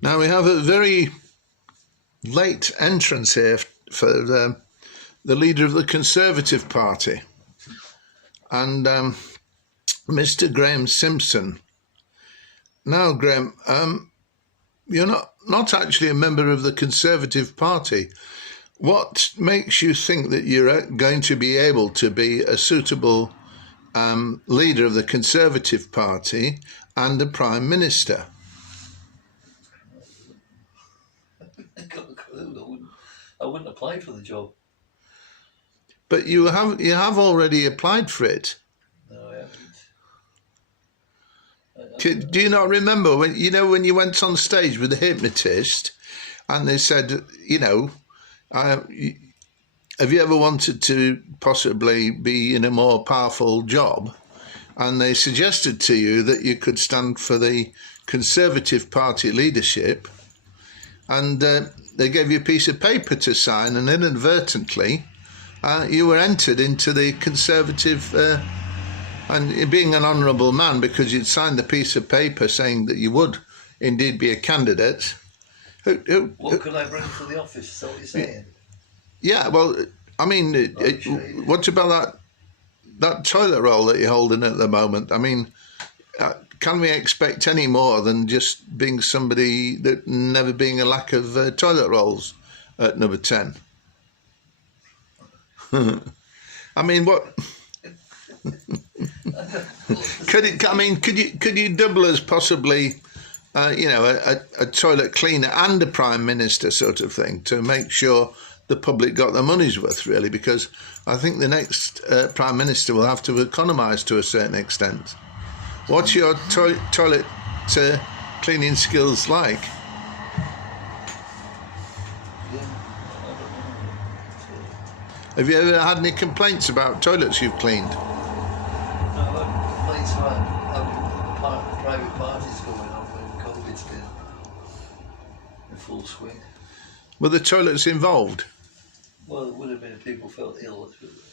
Now we have a very late entrance here for the leader of the Conservative Party, and Mr. Graeme Simpson. Now, Graeme, you're not actually a member of the Conservative Party. What makes you think that you're going to be able to be a suitable leader of the Conservative Party and a Prime Minister? I wouldn't apply for the job. But you have already applied for it. No, I haven't. Do you not remember when you went on stage with the hypnotist, and they said, have you ever wanted to possibly be in a more powerful job? And they suggested to you that you could stand for the Conservative Party leadership, and they gave you a piece of paper to sign, and inadvertently you were entered into the Conservative, and being an honourable man, because you'd signed a piece of paper saying that you would indeed be a candidate. What could I bring to the office? Is that what you're saying? Yeah, well, I mean, what about that toilet roll that you're holding at the moment? I mean, can we expect any more than just being somebody that never being a lack of toilet rolls at number 10? I mean, what? Could you double as possibly, a toilet cleaner and a Prime Minister sort of thing, to make sure the public got their money's worth, really? Because I think the next Prime Minister will have to economise to a certain extent. What's your toilet cleaning skills like? Have you ever had any complaints about toilets you've cleaned? No, I've had complaints about private parties going on when COVID's been in full swing. Were the toilets involved? Well, it would have been if people felt ill,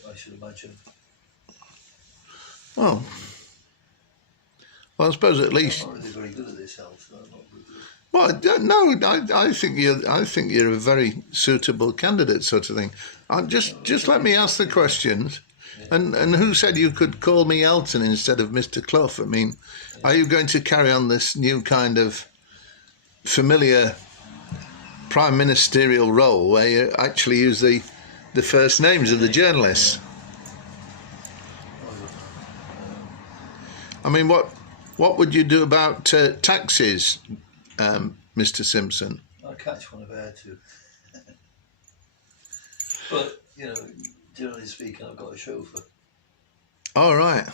I should imagine. Well, I suppose at least. I'm not really very good at this, Al, so I'm not really good. Well, no, I think you're a very suitable candidate, sort of thing. Just let me ask the questions. Yeah. And who said you could call me Elton instead of Mr. Clough? I mean, are you going to carry on this new kind of familiar prime ministerial role where you actually use the first names of the journalists? I mean, what would you do about taxis, Mr. Simpson? I'll catch one if I had to. But, generally speaking, I've got a chauffeur. All right.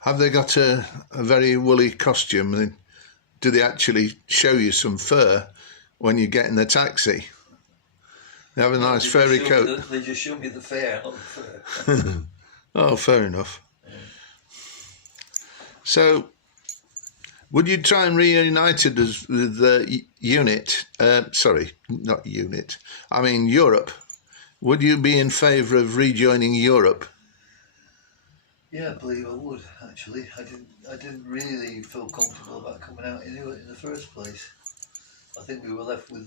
Have they got a very woolly costume? Do they actually show you some fur when you get in the taxi? They have a nice furry coat. They just show me the fare, not the fur. Oh, fair enough. Yeah. So, would you try and reunite it with the unit? Sorry, not unit. I mean Europe. Would you be in favour of rejoining Europe? Yeah, I believe I would. Actually, I didn't really feel comfortable about coming out in the first place. I think we were left with,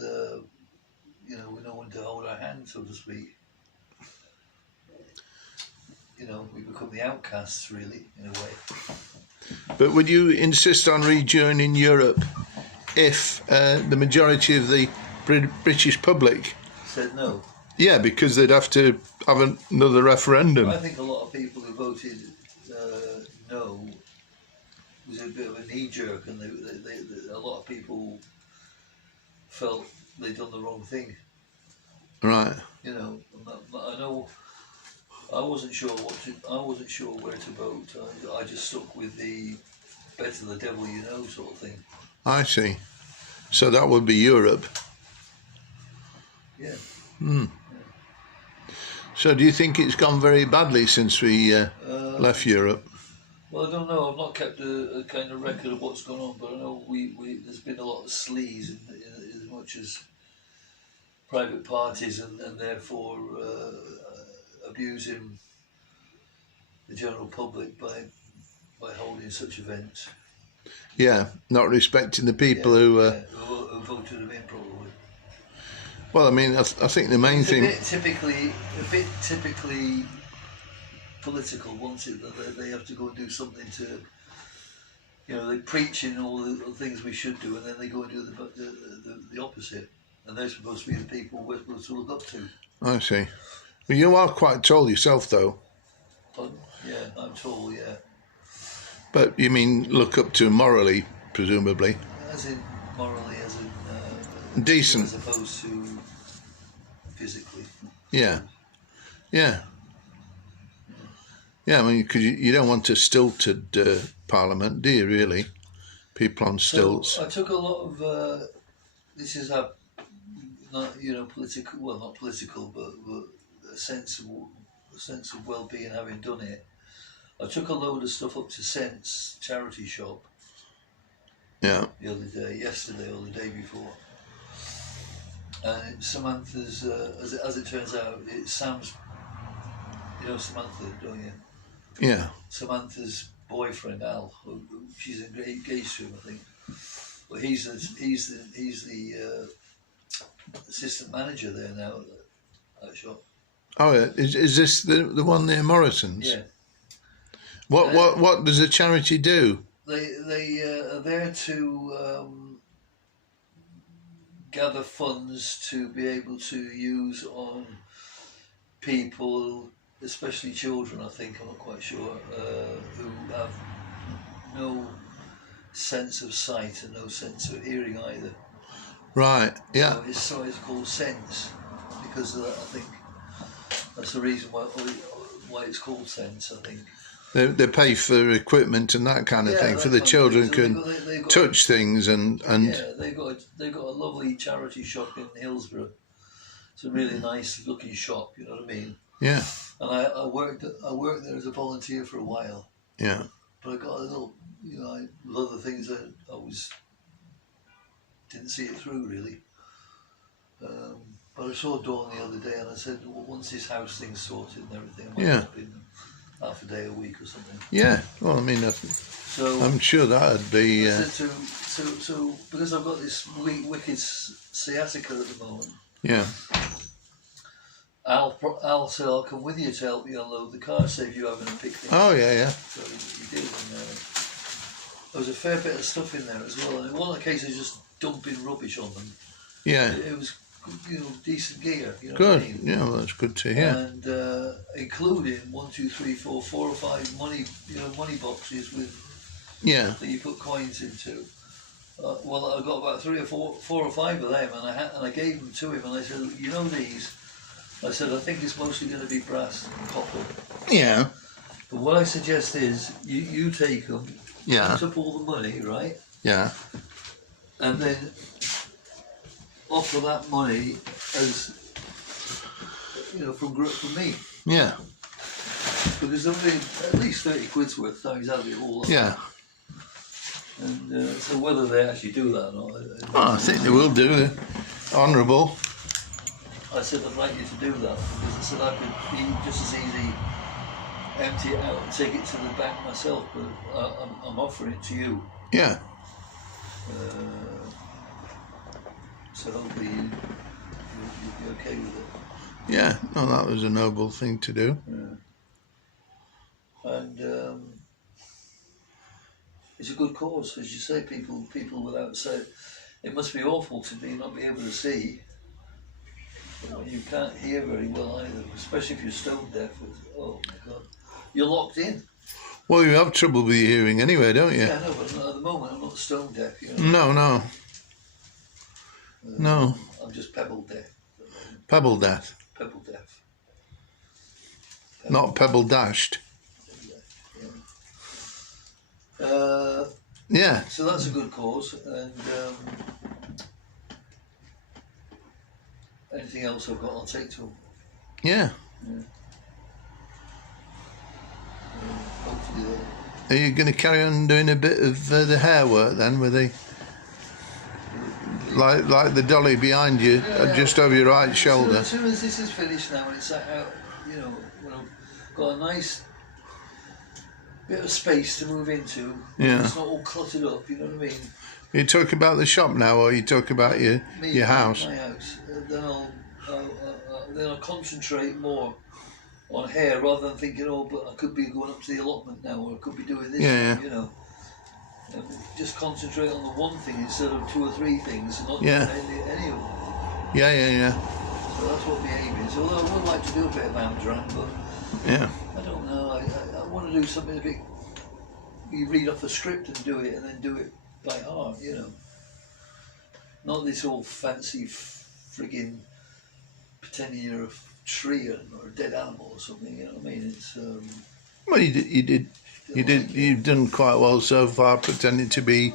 with no one to hold our hand, so to speak. We become the outcasts, really, in a way. But would you insist on rejoining Europe if the majority of the British public said no? Yeah, because they'd have to have another referendum. I think a lot of people who voted no was a bit of a knee-jerk, and a lot of people felt they'd done the wrong thing. Right. I know. I wasn't sure where to vote. I just stuck with the better the devil you know sort of thing. I see. So that would be Europe. Yeah. Hmm. So do you think it's gone very badly since we left Europe? Well, I don't know. I've not kept a kind of record of what's gone on, but I know there's been a lot of sleaze in as much as private parties and therefore abusing the general public by holding such events. Yeah, not respecting the people who. Who voted them in probably. Well, I mean, I think the main It's thing. a bit typically political. Once it that they have to go and do something to, they preach in all the things we should do, and then they go and do the opposite. And they're supposed to be the people we're supposed to look up to. I see. Well, you are quite tall yourself, though. Pardon? Yeah, I'm tall. Yeah. But you mean look up to morally, presumably? As in morally, as in decent, as opposed to physically. Yeah, yeah, yeah. I mean, because you don't want a stilted parliament, do you? Really, people on stilts. So I took a lot of. This is how, not political. Well, not political, but a sense of well-being. Having done it, I took a load of stuff up to Sense charity shop. Yeah. The other day, yesterday or the day before, and Samantha's. As it turns out, it's Sam's. You know Samantha, don't you? Yeah. Samantha's boyfriend Al. She's engaged to him, I think. But he's the assistant manager there now at that shop. Oh, yeah. Is this the one near Morrison's? Yeah. What does the charity do? They are there to gather funds to be able to use on people, especially children, I think, I'm not quite sure, who have no sense of sight and no sense of hearing either. Right, yeah. So it's called Sense, because of that, I think. That's the reason why it's called Sense, I think. They pay for equipment and that kind of thing, for the children can touch things and. Yeah, they got a lovely charity shop in Hillsborough. It's a really nice looking shop, you know what I mean? Yeah. And I worked there as a volunteer for a while. Yeah. But I got a little, with other things I didn't see it through really. But I saw Dawn the other day and I said, well, once this house thing's sorted and everything, I might pop in half a day a week or something. Yeah, well, I mean, I'm sure that'd be. I said so because I've got this wicked sciatica at the moment. Yeah. Al said I'll come with you to help you unload the car, save you having to pick things. Oh yeah. So he did, and there was a fair bit of stuff in there as well. And it wasn't a case of just dumping rubbish on them. Yeah. It was, decent gear. Good. What I mean? Yeah, well, that's good to hear. And including 1, 2, 3, 4, 4 or 5 money boxes with that you put coins into. Well, I got about 3 or 4 or 5 of them, and I gave them to him, and I said, these. I said, I think it's mostly going to be brass and copper. Yeah. But what I suggest is you take them, put up all the money, right? Yeah. And then offer that money as, from me. Yeah. Because there'll be at least 30 quid's worth, so he's having it all up. Yeah. And so whether they actually do that or not... I think they will do. Honourable. I said I'd like you to do that, because I said I could be just as easy empty it out and take it to the bank myself, but I'm offering it to you. Yeah. So hopefully you'll be okay with it. Yeah, no, that was a noble thing to do. Yeah. And it's a good cause, as you say. People without sight. It must be awful to not be able to see. But when you can't hear very well either, especially if you're stone deaf. Oh my God, you're locked in. Well, you have trouble with your hearing anyway, don't you? Yeah, no, but at the moment I'm not stone deaf. No. No. I'm just pebble deaf. Pebble deaf. Pebble deaf. Not pebble dashed. Yeah. So that's a good cause. And anything else I've got, I'll take to them. Yeah. Hopefully Are you going to carry on doing a bit of the hair work then, with the like the dolly behind you, just over your right shoulder? As soon as this is finished now, and it's out, when I've got a nice bit of space to move into. Yeah. It's not all cluttered up. You know what I mean? You talk about the shop now, or you talk about your house? My house. Then I'll concentrate more on hair rather than thinking, oh, but I could be going up to the allotment now, or I could be doing this. Yeah. You know. And just concentrate on the one thing instead of 2 or 3 things, and not Yeah. any of them. Yeah. So that's what my aim is. Although I would like to do a bit of Amdram, but Yeah. I don't know. I want to do something a bit. You read off a script and do it, and then do it by heart. You know, not this all fancy frigging pretending you're a tree or a dead animal or something. You know what I mean? It's. Well, you've done quite well so far, pretending to be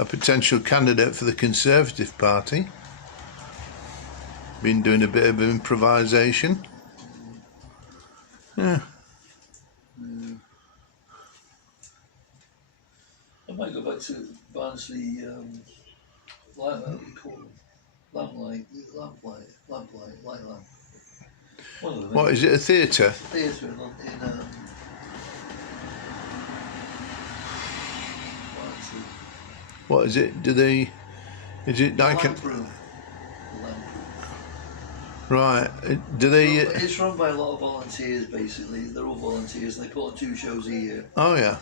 a potential candidate for the Conservative Party. Been doing a bit of improvisation. Yeah. I might go back to Barnsley. What do you call them? Lamplight. One of them. What is it? A theatre? Theatre in Barnsley. What is it? Is it like a... Lamp room. Right. Do they... It's run by a lot of volunteers, basically. They're all volunteers, and they put on 2 shows a year. Oh, yeah.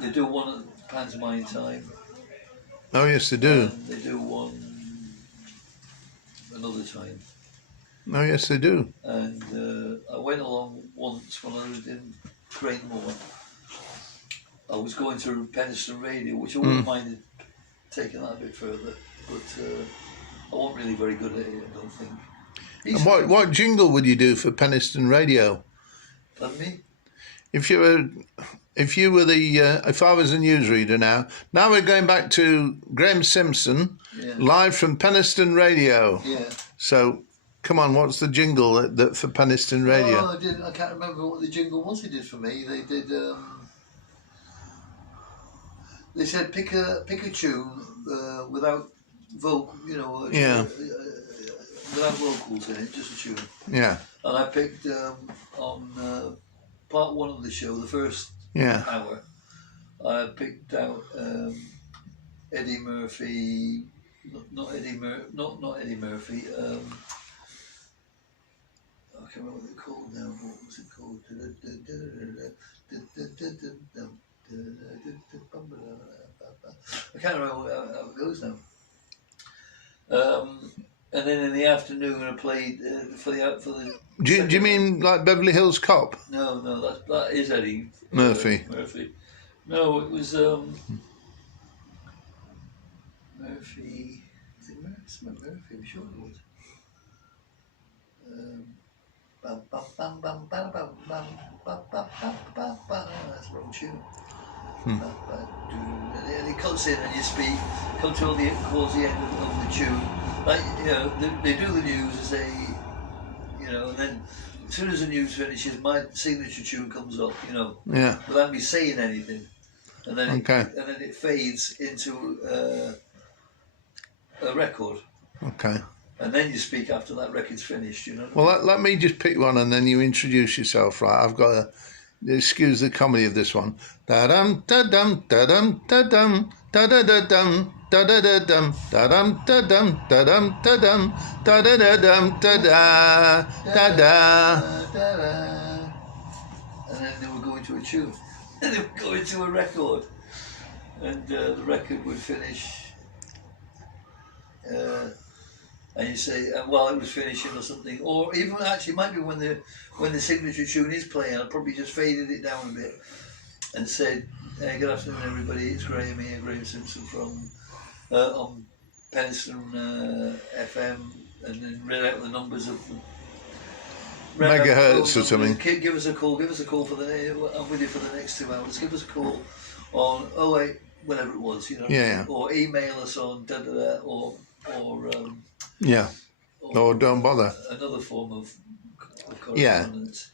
They do one at pantomime time. Oh, yes, they do. And they do one another time. Oh, yes, they do. And I went along once when I lived in Graeme. I was going to Penistone Radio, which I wouldn't mind taking that a bit further, but I wasn't really very good at it, I don't think. And what jingle would you do for Penistone Radio? Pardon me? If I was a newsreader now we're going back to Graeme Simpson, live from Penistone Radio. Yeah. So, come on, what's the jingle that for Penistone Radio? Oh, I can't remember what the jingle was he did for me. They did. They said pick a tune without vocal, without vocals in it, just a tune. Yeah. And I picked on part 1 of the show, the first hour. I picked out Eddie Murphy, not Eddie Murphy. I can't remember what they're called now. What was it called? I can't remember how it goes now. And then in the afternoon, I played for the. Do you mean like Beverly Hills Cop? No, that is Eddie Murphy. No, it was Murphy. Is it Murphy? It's not Murphy. I'm sure it was. That's the wrong tune. And it cuts in and you speak, come towards the end of the tune. Like, they do the news as and then as soon as the news finishes, my signature tune comes up, without me saying anything. And then it fades into a record. Okay. And then you speak after that record's finished, Well, let me just pick one and then you introduce yourself, right? I've got excuse the comedy of this one. Da-dum, da-dum, da-dum, da-dum, da-da-da-dum, da-da-da-dum, da-dum, da-dum, da-dum, da-dum, da-da-da-dum, da-da, da-da. And then they would go into a tune. And they would go into a record. And the record would finish. And you say, well, it was finishing or something, or even actually might be when the signature tune is playing. I probably just faded it down a bit and said, "Hey, good afternoon, everybody. It's Graeme here, Graeme Simpson from on Penistone FM," and then read out the numbers of megahertz or something. Give us a call for I'm with you for the next 2 hours. Give us a call on 08, whatever it was, or email us on or or don't bother. Another form of correspondence.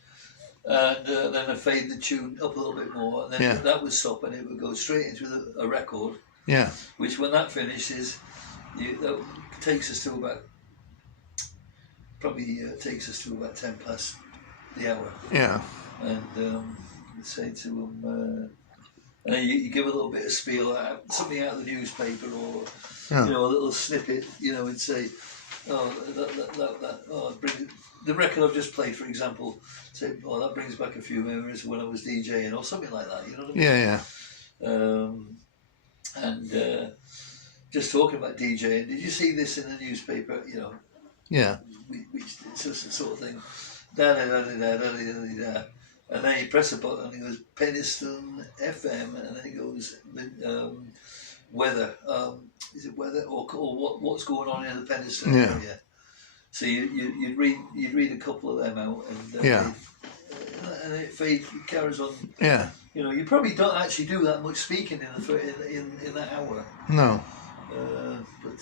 And then I fade the tune up a little bit more, and then that would stop, and it would go straight into a record. Yeah. Which, when that finishes, that takes us to about 10 past the hour. Yeah. And say to them, and then you give a little bit of spiel out, something out of the newspaper, or Yeah. a little snippet, and say, oh, the record I've just played, for example, say, oh, that brings back a few memories of when I was DJing, or something like that. You know what I mean? Yeah. And just talking about DJing, did you see this in the newspaper? Yeah. It's just the sort of thing. Da da da da da da da da. And then you press a button and it goes Penistone FM, and then it goes weather. Is it weather or what's going on in the Penistone area? So you'd read a couple of them out, and and it carries on. Yeah. You probably don't actually do that much speaking in that hour. No. But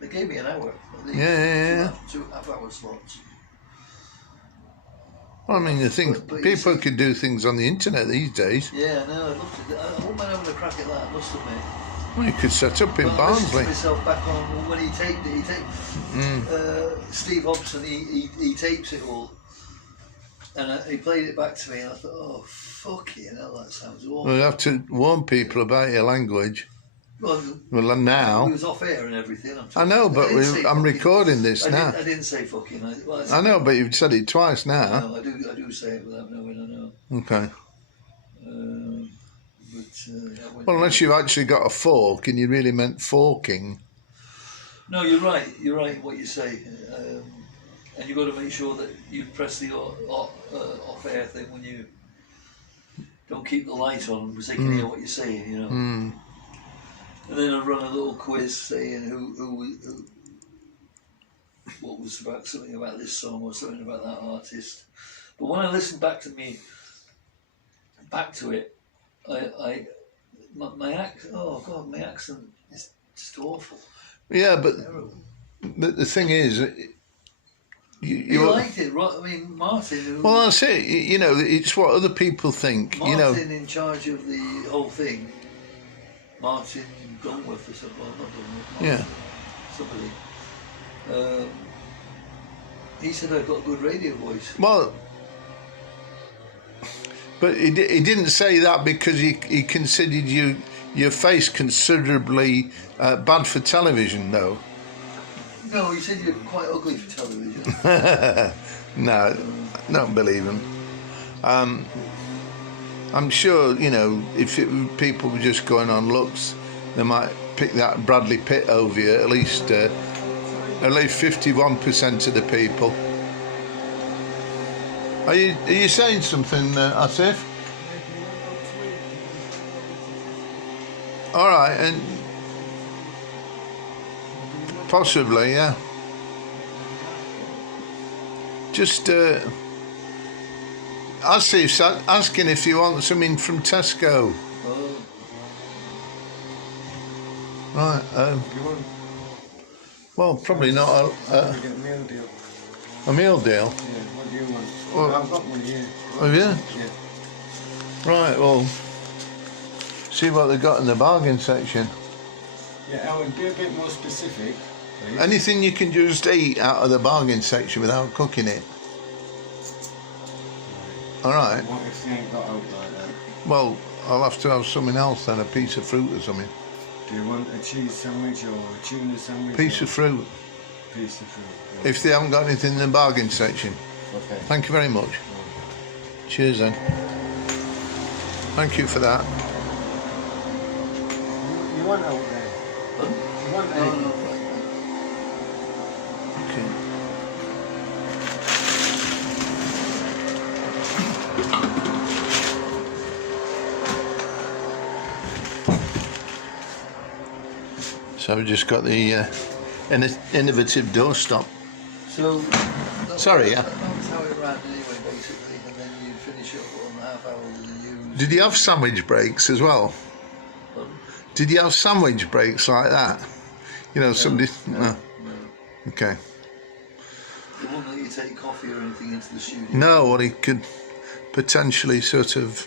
they gave me an hour. Yeah. 2.5 hour slots. Well, I mean, the thing, people could do things on the internet these days. Yeah, no, I'd love to. I wouldn't mind having a crack at that, I must admit. Well, you could set up in Barnsley. I myself back on when he taped it. Steve Hobson, he tapes it all. And he played it back to me, and I thought, oh, fucking hell, that sounds awful. Well, you have to warn people about your language. Well, now. He was off air and everything. I know, but I'm recording this now. I didn't say fucking. I know, but you've said it twice now. No, I do say it without knowing, I know. Okay. Well, unless you've actually got a fork and you really meant forking. No, you're right. You're right what you say. And you've got to make sure that you press the off-air thing when you don't keep the light on, because they can hear what you're saying, And then I run a little quiz saying who what was about something about this song or something about that artist. But when I listen back to it, my accent. Oh God, my accent is just awful. Yeah, but the thing is, you liked it, right? I mean, Martin. Well, that's it. It's what other people think. Martin in charge of the whole thing. Martin Dunworth or something. Well, not Dunworth. Somebody. He said I've got a good radio voice. Well, but he didn't say that because he considered your face considerably bad for television, though. No, he said you're quite ugly for television. No, don't believe him. I'm sure, if people were just going on looks, they might pick that Bradley Pitt over you, at least 51% of the people. Are you saying something, Asif? All right, and possibly, yeah. Just Asif's asking if you want something from Tesco. Oh. Right. Well, probably not a meal deal. A meal deal? Yeah, what do you want? Well, I've got one here. Have you? Yeah. Right, well, see what they've got in the bargain section. Yeah, I would be a bit more specific, please. Anything you can just eat out of the bargain section without cooking it. All right. What if they ain't got out like that? Well, I'll have to have something else then, a piece of fruit or something. Do you want a cheese sandwich or a tuna sandwich? Piece of fruit. Piece of fruit. Right. If they haven't got anything in the bargain section. Okay. Thank you very much. Cheers then. Thank you for that. You want out there? You want No, egg? no. Okay. So we've just got the innovative doorstop. So. Sorry, yeah. That was how it ran anyway, basically, and then you finish up on the half hour with the news. Did you have sandwich breaks as well? Pardon? Did you have sandwich breaks like that? Somebody... No. Okay. They won't let you take coffee or anything into the studio. No, well, he could potentially sort of...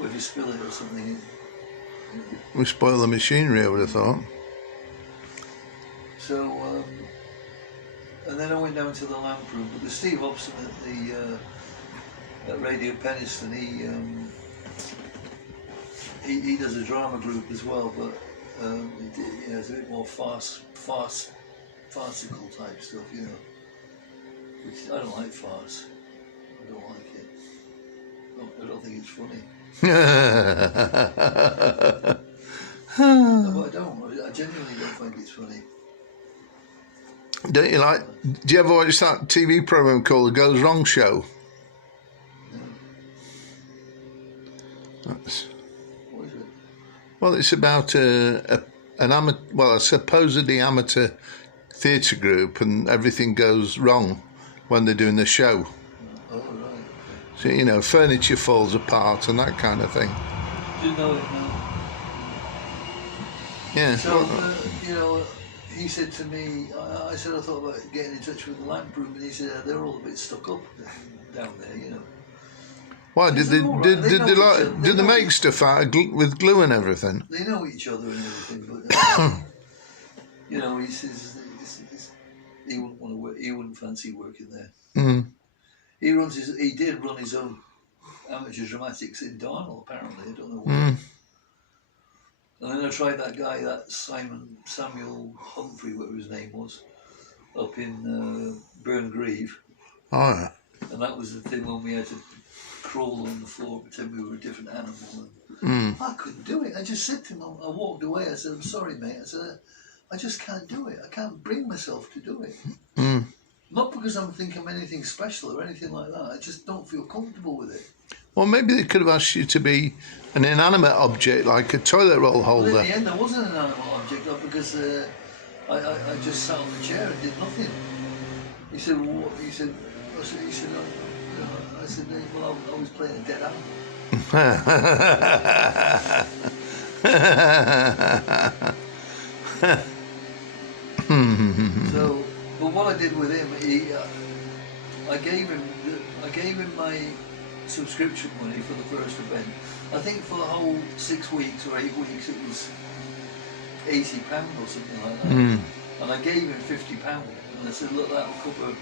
Or if you spill it or something. We spoil the machinery, I would have thought. So, and then I went down to the lamp room, but the Steve Hobson at at Radio Penistone, he does a drama group as well, but it's a bit more farcical type stuff, you know. Which I don't like farce. I don't like it. I don't think it's funny. No, I don't. I genuinely don't think it's funny. Don't you like? Do you ever watch that TV program called The Goes Wrong Show? No. That's, What is it? well, it's about a supposedly amateur theatre group, and everything goes wrong when they're doing the show. Oh, right. So, you know, furniture falls apart and that kind of thing. Didn't know it, no. Yeah. So, he said to me, I said I thought about getting in touch with the lamp room, and he said they're all a bit stuck up down there, you know. Why did they make stuff out of with glue and everything? They know each other and everything, but he says he wouldn't want to work. He wouldn't fancy working there. Mm. He did run his own amateur dramatics in Darnell, apparently. I don't know why. Mm. And then I tried that guy, that Samuel Humphrey, whatever his name was, up in Burngreave. Oh, yeah. And that was the thing when we had to crawl on the floor, pretend we were a different animal. Mm. I couldn't do it. I just said to him, I walked away. I said, I'm sorry, mate. I said, I just can't do it. I can't bring myself to do it. Mm. Not because I'm thinking I'm anything special or anything like that. I just don't feel comfortable with it. Well, maybe they could have asked you to be an inanimate object, like a toilet roll holder. Well, in the end, I wasn't an animal object because I just sat on the chair and did nothing. He said, well, what? He said, I said, well, I was playing a dead animal. So, but what I did with him, I gave him my subscription money for the first event. I think for the whole 6 weeks or 8 weeks it was £80 or something like that. Mm. And I gave him £50, and I said, look, that'll cover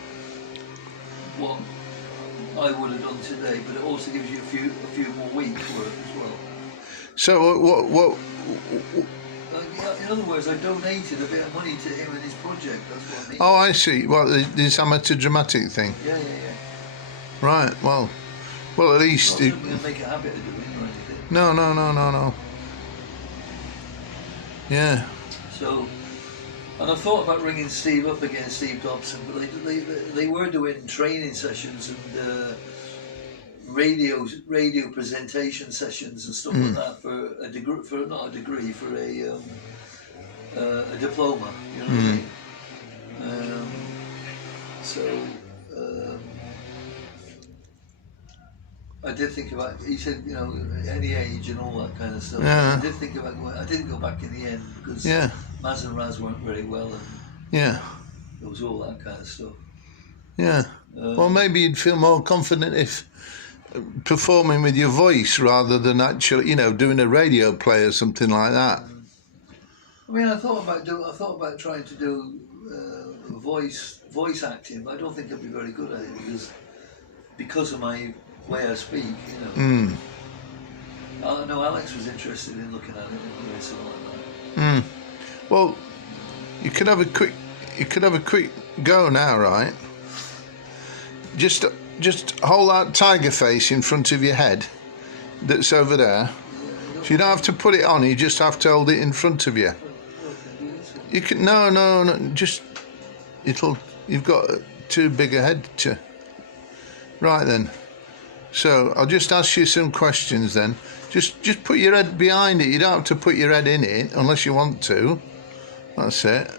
what I would have done today, but it also gives you a few more weeks work as well. So what? In other words, I donated a bit of money to him and his project. That's what I mean. Oh, I see. Well, this amateur dramatic thing. Yeah. Right. Well, at least. Not something to make a habit of doing or anything. No. Yeah. So, and I thought about ringing Steve up again, Steve Dobson, but they were doing training sessions and radio presentation sessions and stuff like that for a degree, for a diploma. You know what I mean? I did think about. He said, any age and all that kind of stuff. Yeah. I did think about going. I didn't go back in the end because Maz and Raz weren't very well, and Yeah. there was all that kind of stuff. Yeah. Well, maybe you'd feel more confident if performing with your voice rather than actually, doing a radio play or something like that. I mean, I thought about trying to do voice acting, but I don't think I'd be very good at it because of my way I speak. Mm. I know Alex was interested in looking at it and something like that. Mm. Well, you could have a quick go now, right? Just hold that tiger face in front of your head that's over there. So you don't have to put it on, you just have to hold it in front of you. You can no, just you've got too big a head to. Right then. So I'll just ask you some questions then. Just put your head behind it. You don't have to put your head in it unless you want to. That's it.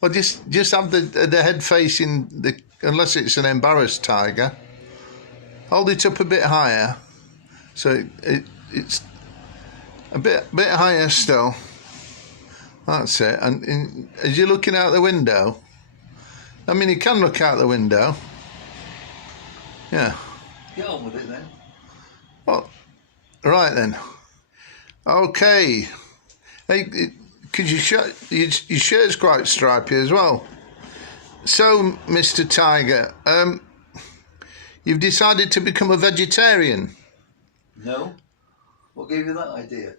Well, just have the head facing the. Unless it's an embarrassed tiger. Hold it up a bit higher, so it's a bit higher still. That's it. And as you're looking out the window, I mean, you can look out the window. Yeah. Get on with it then. Well, right then. Okay. Hey, because your shirt's quite stripy as well. So, Mr. Tiger, You've decided to become a vegetarian. No? What gave you that idea?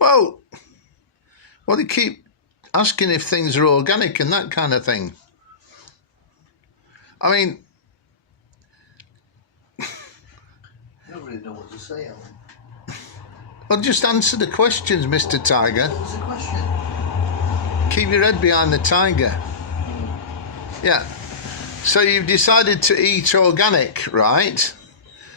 Well, they keep asking if things are organic and that kind of thing. I mean, I don't really know what to say, Alan. well, just answer the questions, Mr. Tiger. What was the question? Keep your head behind the tiger. Yeah. So you've decided to eat organic, right?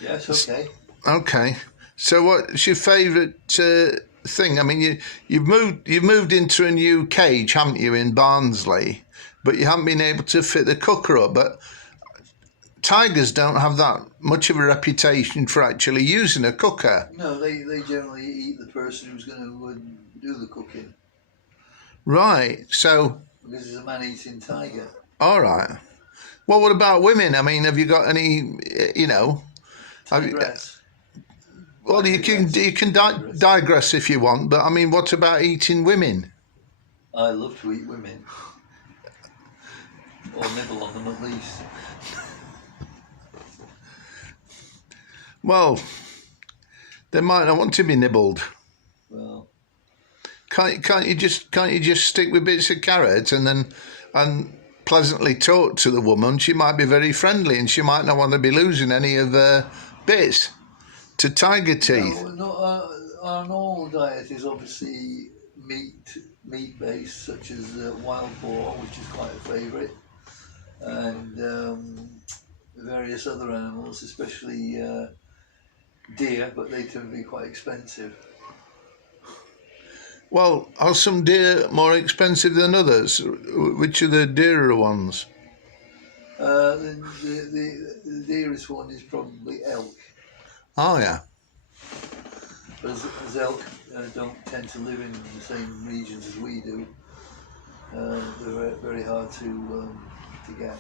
Yes, okay. Okay. So what's your favourite thing? I mean, you've moved into a new cage, haven't you, in Barnsley? But you haven't been able to fit the cooker up. But tigers don't have that much of a reputation for actually using a cooker. No, they generally eat the person who's going to do the cooking. Right. So. Because he's a man-eating tiger. All right. Well, what about women? I mean, have you got any? Tigress. Well, you can digress if you want, but I mean, what about eating women? I love to eat women. Or nibble on them at least. Well, they might not want to be nibbled. Well, can't you just stick with bits of carrot and pleasantly talk to the woman? She might be very friendly, and she might not want to be losing any of her bits to tiger teeth. Our normal diet is obviously meat based, such as wild boar, which is quite a favourite, and various other animals, especially deer, but they tend to be quite expensive. Well, are some deer more expensive than others? Which are the dearer ones? The dearest one is probably elk. Oh, yeah. But as elk don't tend to live in the same regions as we do, they're very hard to get.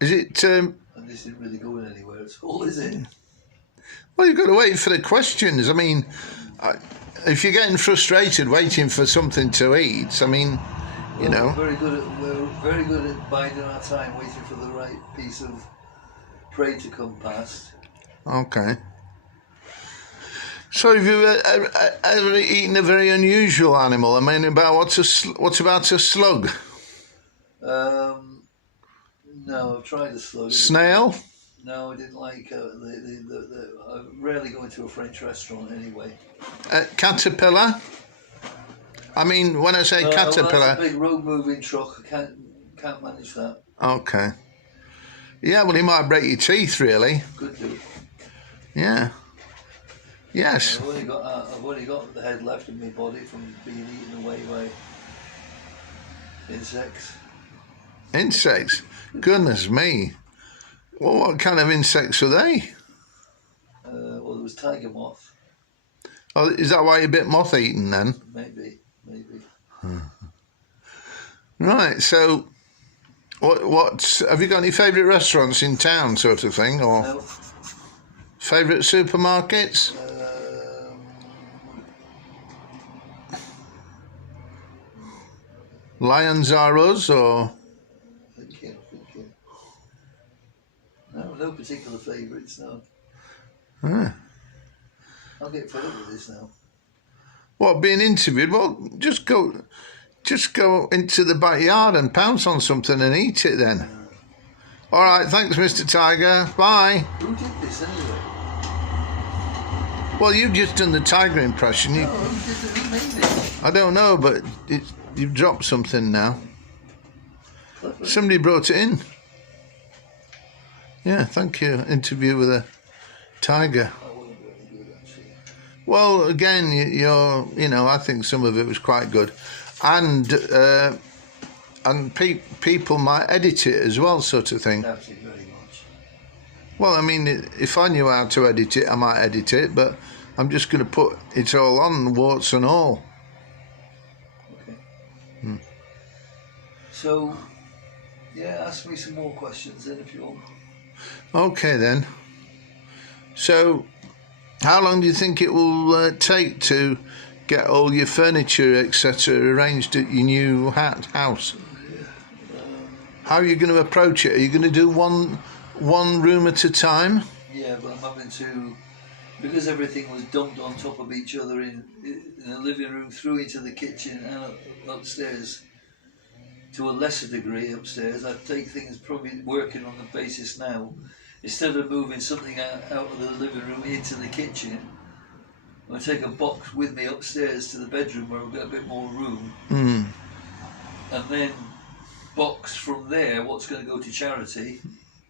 Is it? And this isn't really going anywhere at all, is it? Well, you've got to wait for the questions. I mean, if you're getting frustrated waiting for something to eat, I mean, you know. We're very good at biding our time, waiting for the right piece of prey to come past. Okay. So have you ever eaten a very unusual animal? I mean, what about a slug? No, I've tried a slug. Snail? No, I didn't like I rarely go into a French restaurant anyway. Caterpillar? I mean, when I say caterpillar... Well, that's a big road-moving truck. I can't manage that. Okay. Yeah, well, he might break your teeth, really. Could do. Yeah. Yes. I've only got the head left in my body from being eaten away by insects. Insects? Goodness me. Well, what kind of insects are they? Well, there was tiger moth. Oh, is that why you're a bit moth-eaten then? Maybe. Right, so what have you got any favourite restaurants in town, sort of thing, or No. favourite supermarkets? Lions Are Us, or Thinking. No particular favourites, no. I'll get fed up with this now. what, being interviewed? Well, just go into the backyard and pounce on something and eat it then. All right, thanks, Mr. Tiger. Bye. Who did this anyway? Well, you've just done the tiger impression. No, who made it? I don't know, but you've dropped something now. Somebody brought it in. Yeah, thank you. Interview with a tiger. I wasn't very good, actually. Well, again, I think some of it was quite good, and people might edit it as well, sort of thing. Doubt it very much. Well, I mean, if I knew how to edit it, I might edit it, but I'm just going to put it all on, warts and all. Okay. So, yeah, ask me some more questions then if you want. Okay, then. So, how long do you think it will take to get all your furniture, etc., arranged at your new house? How are you going to approach it? Are you going to do one room at a time? Yeah, but I'm having to, because everything was dumped on top of each other in the living room, through into the kitchen and upstairs. To a lesser degree upstairs, I take things, probably working on the basis now, instead of moving something out of the living room into the kitchen, I take a box with me upstairs to the bedroom where I've got a bit more room, and then box from there what's going to go to charity.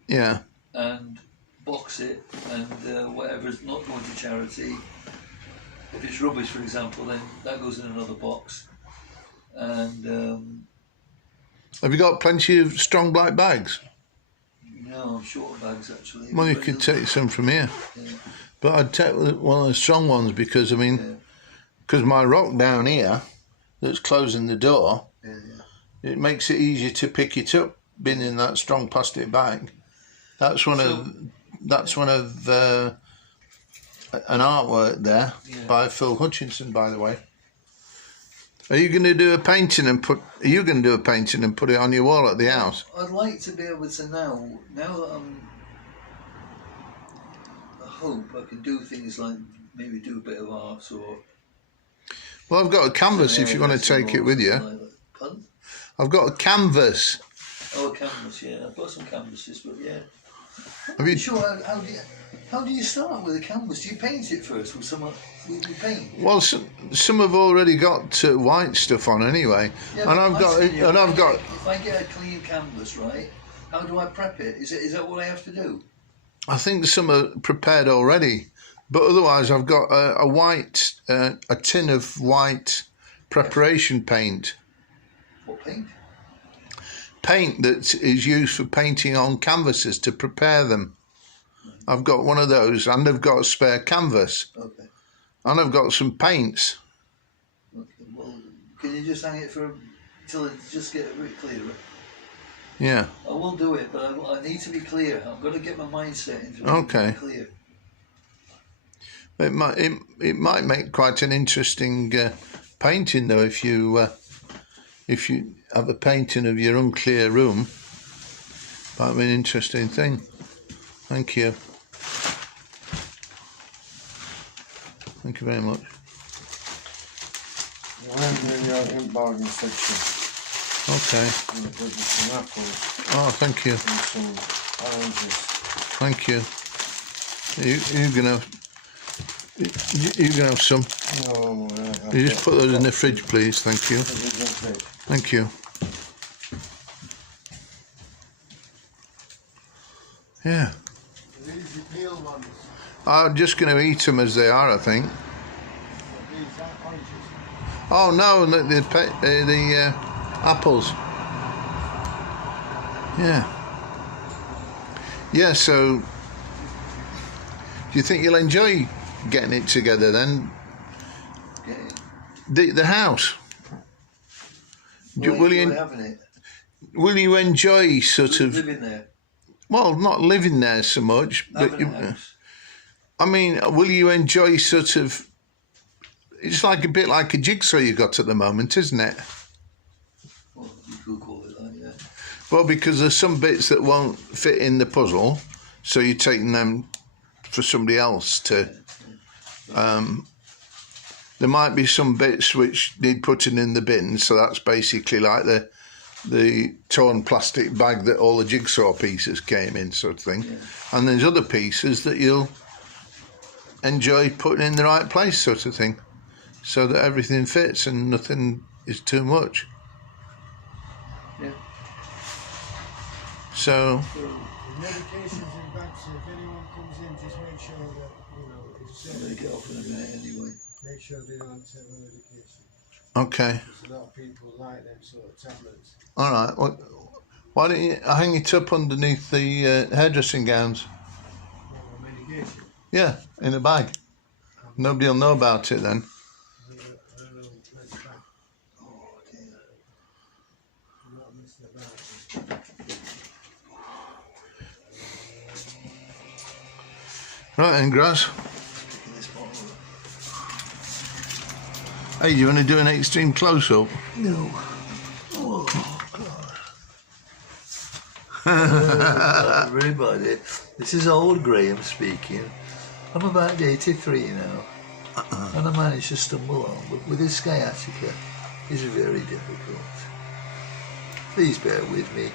Yeah. And box it, and whatever's not going to charity, if it's rubbish, for example, then that goes in another box. And have you got plenty of strong black bags? no, I'm short of bags actually. Well, you could take some from here. Yeah. But I'd take one of the strong ones because, I mean, because my rock down here that's closing the door, it makes it easier to pick it up, being in that strong plastic bag. That's one of an artwork there by Phil Hutchinson, by the way. Are you going to do a painting and put? Are you going to do a painting and put it on your wall at the house? I'd like to be able to now that I hope I can do things like maybe do a bit of art or. Well, I've got a canvas if you want to take it with you. Like pardon? I've got a canvas. Oh, a canvas, yeah. I've got some canvases, but yeah. Have you? Sure. How do you start with a canvas? Do you paint it first with some? You paint? Well, some have already got white stuff on anyway, Yeah, and I've got. If I get a clean canvas, right? How do I prep it? Is that what I have to do? I think some are prepared already, but otherwise I've got a tin of white preparation paint. What paint? Paint that is used for painting on canvases to prepare them. I've got one of those, and I've got a spare canvas. Okay. And I've got some paints. Okay. Well, can you just hang it till it just get a bit clearer? Yeah. I will do it, but I need to be clear. I've got to get my mindset into Okay. Clear. It might make quite an interesting painting though if you have a painting of your unclear room. Might be an interesting thing. Thank you. Thank you very much. I'm in your bargain section. Okay. I'm going to put some apples Oh, thank you. and some oranges. Thank you. You gonna have some? No, You just put those in the fridge, please. Thank you. Thank you. Yeah. These are peeled ones. I'm just going to eat them as they are, I think. These are oranges. Oh no, the apples. Yeah. Yeah. So, do you think you'll enjoy getting it together then? The house. Will you having it? Will you enjoy sort of living there? Well, not living there so much, but Having a house. I mean, will you enjoy sort of? It's like a bit like a jigsaw you got at the moment, isn't it? Well, you could call it that, yeah. Well, because there's some bits that won't fit in the puzzle, so you're taking them for somebody else to. There might be some bits which need putting in the bin, so that's basically like the torn plastic bag that all the jigsaw pieces came in, sort of thing. Yeah. And there's other pieces that you'll enjoy putting in the right place, sort of thing, so that everything fits and nothing is too much. Yeah. So. The medications in bags, so if anyone comes in, just make sure that, it's I'm going to get off in a minute anyway. make sure they don't take the medication. Okay. There's a lot of people like them sort of tablets. All right. Well, why don't you hang it up underneath the hairdressing gowns? Or medication. Yeah, in a bag. Nobody will know about it then. I don't know, let's back. Oh dear. I'm not messing about. Right then, Grass. Taking this bottle. Hey, do you want to do an extreme close-up? No. Oh God. Everybody, this is old Graeme speaking. I'm about 83 now, and I managed to stumble on, but with this sciatica, it's very difficult. Please bear with me.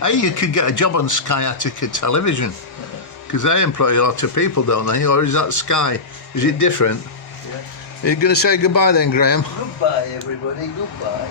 Hey, you could get a job on Sciatica television, because they employ a lot of people, don't they? Or is that Sky? Is it different? Yeah. Are you going to say goodbye then, Graeme? Goodbye, everybody. Goodbye.